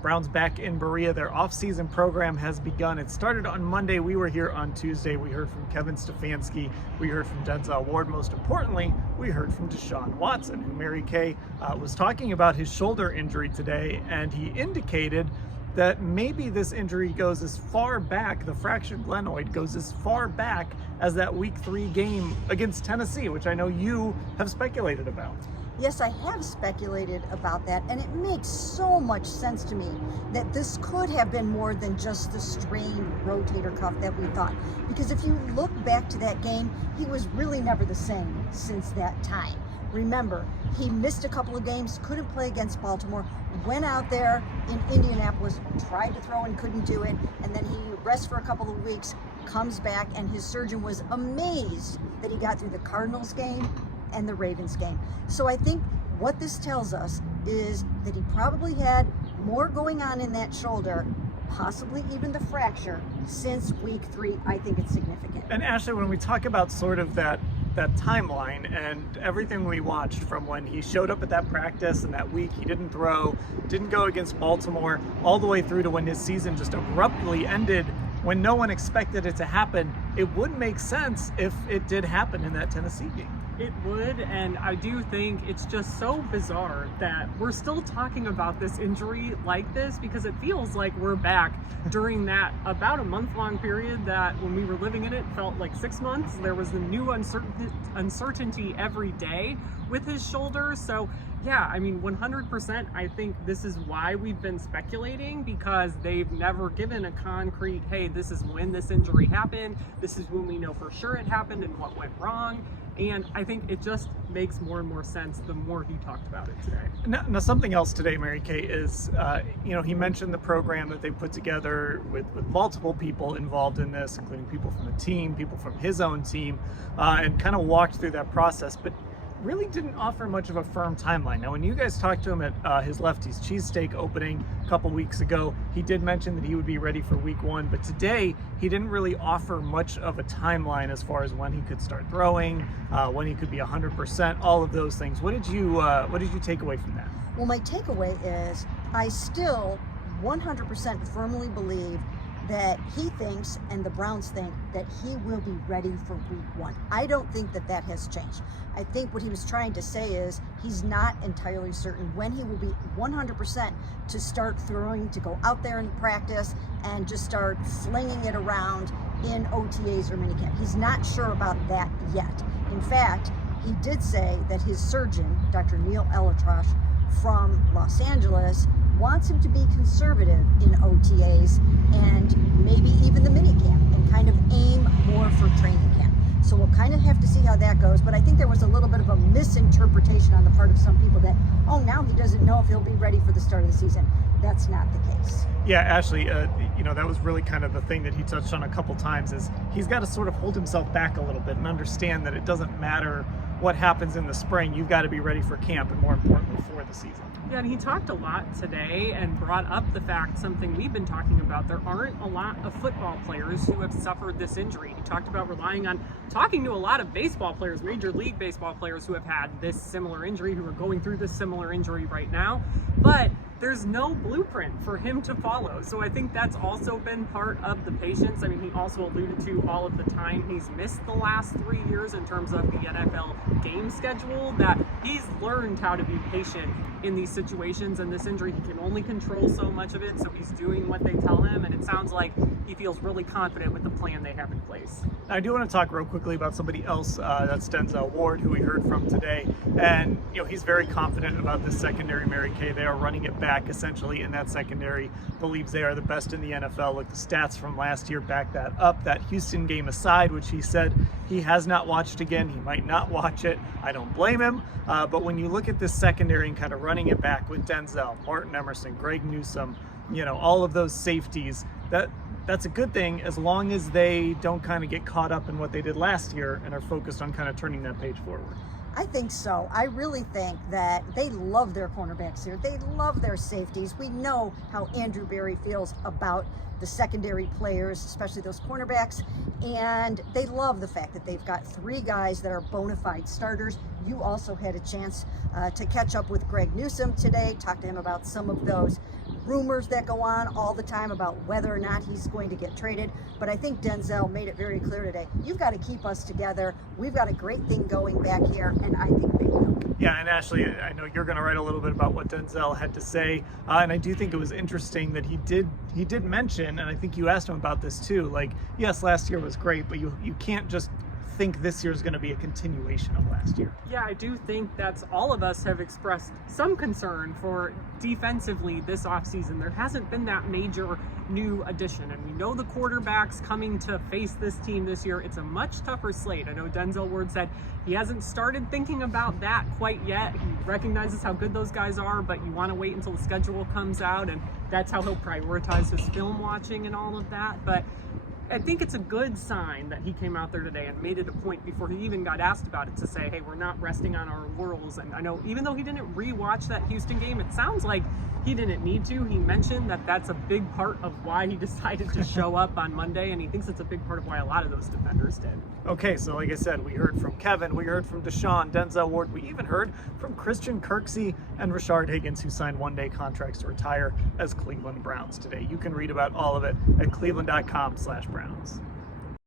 Browns back in Berea. Their offseason program has begun. It started on Monday. We were here on Tuesday. We heard from Kevin Stefanski. We heard from Denzel Ward. Most importantly, we heard from Deshaun Watson, who Mary Kay was talking about his shoulder injury today, and he indicated that maybe this injury goes as far back, the fractured glenoid goes as far back as that Week 3 game against Tennessee, which I know you have speculated about. Yes, I have speculated about that, and it makes so much sense to me that this could have been more than just the strained rotator cuff that we thought. Because if you look back to that game, he was really never the same since that time. Remember, he missed a couple of games, couldn't play against Baltimore, went out there in Indianapolis, tried to throw and couldn't do it, and then he rests for a couple of weeks, comes back, and his surgeon was amazed that he got through the Cardinals game and the Ravens game. So I think what this tells us is that he probably had more going on in that shoulder, possibly even the fracture, since Week 3. I think it's significant. And Ashley, when we talk about sort of that timeline and everything we watched from when he showed up at that practice and that week he didn't throw, didn't go against Baltimore, all the way through to when his season just abruptly ended when no one expected it to happen, it would make sense if it did happen in that Tennessee game. It would, and I do think it's just so bizarre that we're still talking about this injury like this, because it feels like we're back during that about a month-long period that when we were living in it felt like 6 months. There was the new uncertainty every day with his shoulder. So yeah, I mean, 100%, I think this is why we've been speculating, because they've never given a concrete, hey, this is when this injury happened, this is when we know for sure it happened and what went wrong. And I think it just makes more and more sense the more he talked about it today. Now something else today, Mary Kay, is, he mentioned the program that they put together with multiple people involved in this, including people from the team, people from his own team, and kind of walked through that process, but really didn't offer much of a firm timeline. Now, when you guys talked to him at his Lefty's Cheesesteak opening a couple weeks ago, he did mention that he would be ready for Week 1, but today he didn't really offer much of a timeline as far as when he could start throwing, when he could be 100%, all of those things. What did you take away from that? Well, my takeaway is I still 100% firmly believe that he thinks and the Browns think that he will be ready for Week 1. I don't think that has changed. I think what he was trying to say is he's not entirely certain when he will be 100% to start throwing, to go out there and practice and just start slinging it around in OTAs or minicamp. He's not sure about that yet. In fact, he did say that his surgeon, Dr. Neil Elatrosh from Los Angeles, wants him to be conservative in OTAs and maybe even the minicamp and kind of aim more for training camp. So we'll kind of have to see how that goes, but I think there was a little bit of a misinterpretation on the part of some people that, oh, now he doesn't know if he'll be ready for the start of the season. That's not the case. Yeah, Ashley, that was really kind of the thing that he touched on a couple times, is he's got to sort of hold himself back a little bit and understand that it doesn't matter what happens in the spring. You've got to be ready for camp, and more importantly, for the season. Yeah, and he talked a lot today and brought up the fact, something we've been talking about, there aren't a lot of football players who have suffered this injury. He talked about relying on talking to a lot of baseball players, Major League Baseball players who have had this similar injury, who are going through this similar injury right now. But there's no blueprint for him to follow. So I think that's also been part of the patience. I mean, he also alluded to all of the time he's missed the last 3 years in terms of the NFL game schedule, that he's learned how to be patient in these situations, and this injury, he can only control so much of it, so he's doing what they tell him, and it sounds like he feels really confident with the plan they have in place. I do want to talk real quickly about somebody else, that's Denzel Ward, who we heard from today, and he's very confident about this secondary, Mary Kay. They are running it back essentially in that secondary, believes they are the best in the NFL. Look, the stats from last year back that up. That Houston game aside, which he said he has not watched again, he might not watch it, I don't blame him, but when you look at this secondary and kind of running it back with Denzel, Martin Emerson, Greg Newsome, all of those safeties, that's a good thing as long as they don't kind of get caught up in what they did last year and are focused on kind of turning that page forward. I think so. I really think that they love their cornerbacks here. They love their safeties. We know how Andrew Berry feels about the secondary players, especially those cornerbacks, and they love the fact that they've got 3 guys that are bona fide starters you also had a chance to catch up with Greg Newsome today, talk to him about some of those rumors that go on all the time about whether or not he's going to get traded. But I think Denzel made it very clear today, you've got to keep us together. We've got a great thing going back here, and I think they will. Yeah, and Ashley, I know you're going to write a little bit about what Denzel had to say, and I do think it was interesting that he did mention, and I think you asked him about this too, like, yes, last year was great, but you can't just think this year is going to be a continuation of last year. Yeah, I do think that's all of us have expressed some concern for defensively this offseason. There hasn't been that major new addition, and we know the quarterbacks coming to face this team this year. It's a much tougher slate. I know Denzel Ward said he hasn't started thinking about that quite yet. He recognizes how good those guys are, but you want to wait until the schedule comes out, and that's how he'll prioritize his film watching and all of that. But I think it's a good sign that he came out there today and made it a point before he even got asked about it to say, hey, we're not resting on our laurels. And I know even though he didn't rewatch that Houston game, it sounds like he didn't need to. He mentioned that that's a big part of why he decided to show up on Monday, and he thinks it's a big part of why a lot of those defenders did. Okay, so like I said, we heard from Kevin, we heard from Deshaun, Denzel Ward, we even heard from Christian Kirksey and Rashard Higgins, who signed one-day contracts to retire as Cleveland Browns today. You can read about all of it at cleveland.com/Browns.